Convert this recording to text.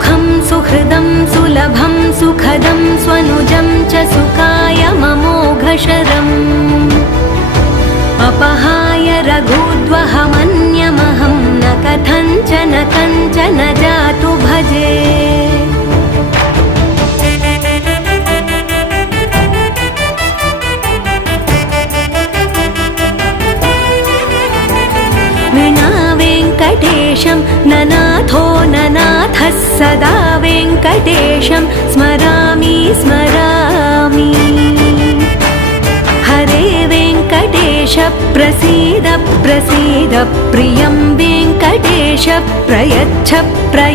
सुखं सुहृदं सुलभं सुखदं स्वनुजं च सुखाय ममोघशरम् अपहाय रघुद्वहमन्यमहं न कथञ्चन कञ्चन जातु भजे। विना वेङ्कटेशं ननाथो ननाथः सदा वेङ्कटेशं स्मरामि स्मरामि। हरे वेङ्कटेश प्रसीद प्रसीद प्रियं वेङ्कटेश प्रयच्छ प्रयच्छ।